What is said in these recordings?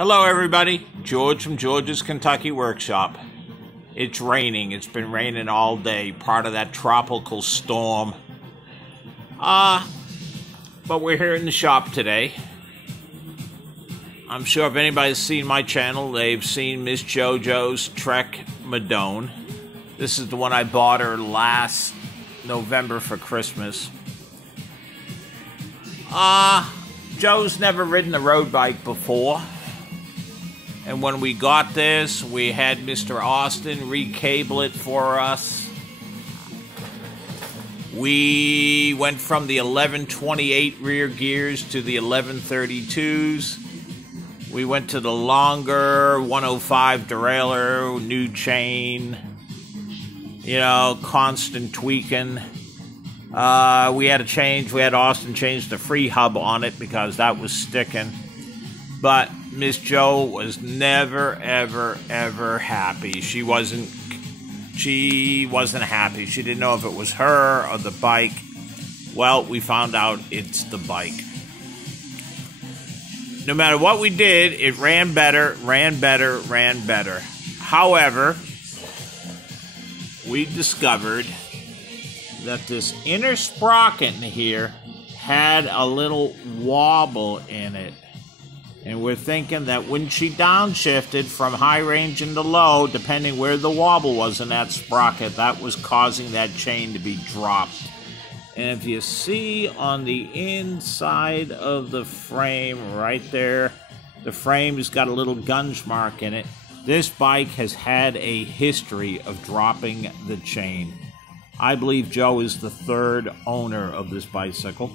Hello everybody, George from George's Kentucky Workshop. It's raining. It's been raining all day, part of that tropical storm. But we're here in the shop today. I'm sure if anybody's seen my channel, they've seen Miss JoJo's Trek Madone. This is the one I bought her last November for Christmas. Joe's never ridden a road bike before. And when we got this, we had Mr. Austin recable it for us. We went from the 1128 rear gears to the 1132s. We went to the longer 105 derailleur, new chain, constant tweaking. We had Austin change the free hub on it because that was sticking. But Miss Jo was never, ever, ever happy. She wasn't happy. She didn't know if it was her or the bike. Well, we found out it's the bike. No matter what we did, it ran better. However, we discovered that this inner sprocket in here had a little wobble in it. And we're thinking that when she downshifted from high range into low, depending where the wobble was in that sprocket, that was causing that chain to be dropped. And if you see on the inside of the frame right there, the frame has got a little gunge mark in it. This bike has had a history of dropping the chain. I believe Joe is the third owner of this bicycle.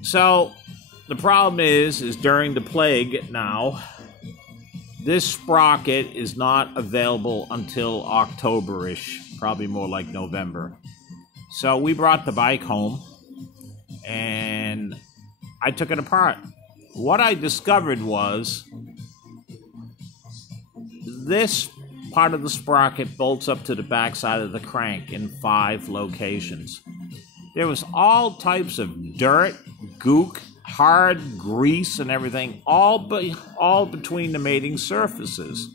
So the problem is during the plague now, this sprocket is not available until October-ish, probably more like November. So we brought the bike home and I took it apart. What I discovered was this part of the sprocket bolts up to the backside of the crank in 5 locations. There was all types of dirt, gook, hard grease and everything, all between the mating surfaces.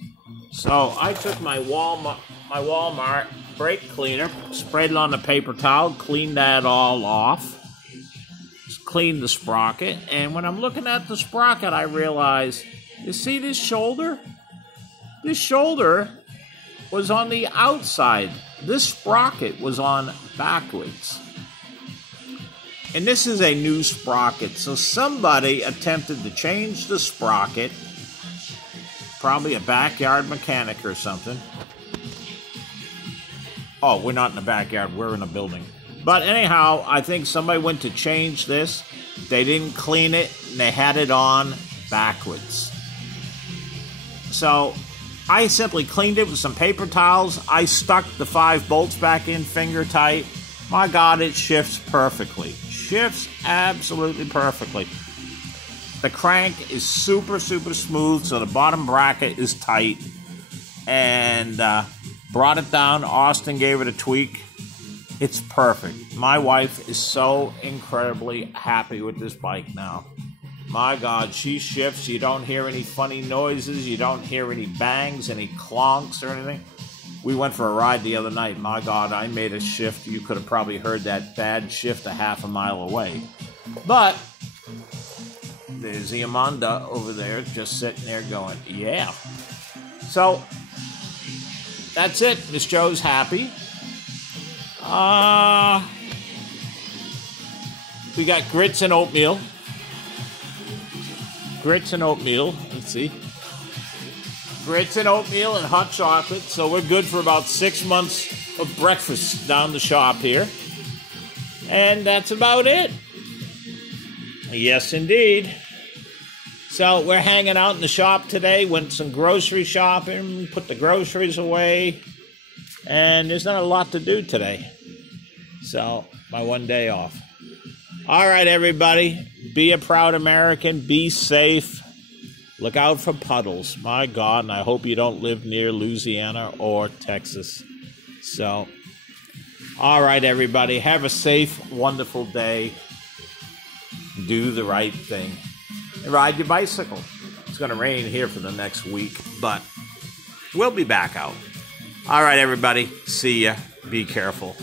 So I took my Walmart brake cleaner, sprayed it on the paper towel, cleaned that all off, cleaned the sprocket, and when I'm looking at the sprocket, I realized, you see this shoulder? This shoulder was on the outside. This sprocket was on backwards. And this is a new sprocket, so somebody attempted to change the sprocket, probably a backyard mechanic or something. Oh, we're not in the backyard, we're in a building. But anyhow, I think somebody went to change this, they didn't clean it, and they had it on backwards. So I simply cleaned it with some paper towels. I stuck the 5 bolts back in finger tight. My God, it shifts perfectly. Shifts absolutely perfectly. The crank is super smooth, so the bottom bracket is tight. And brought it down. Austin gave it a tweak. It's perfect. My wife is so incredibly happy with this bike now. My God, she shifts. You don't hear any funny noises. You don't hear any bangs, any clonks or anything. We went for a ride the other night. My God, I made a shift. You could have probably heard that bad shift a half a mile away. But there's the Amanda over there just sitting there going, yeah. So that's it. Miss Jo's happy. We got grits and oatmeal. Grits and oatmeal. Let's see. Grits and oatmeal and hot chocolate. So we're good for about 6 months of breakfast down the shop here. And that's about it. Yes, indeed. So we're hanging out in the shop today. Went some grocery shopping. Put the groceries away. And there's not a lot to do today. So my one day off. All right, everybody. Be a proud American. Be safe. Look out for puddles. My God, and I hope you don't live near Louisiana or Texas. So, all right, everybody. Have a safe, wonderful day. Do the right thing. And ride your bicycle. going to rain here for the next week, but we'll be back out. All right, everybody. See ya. Be careful.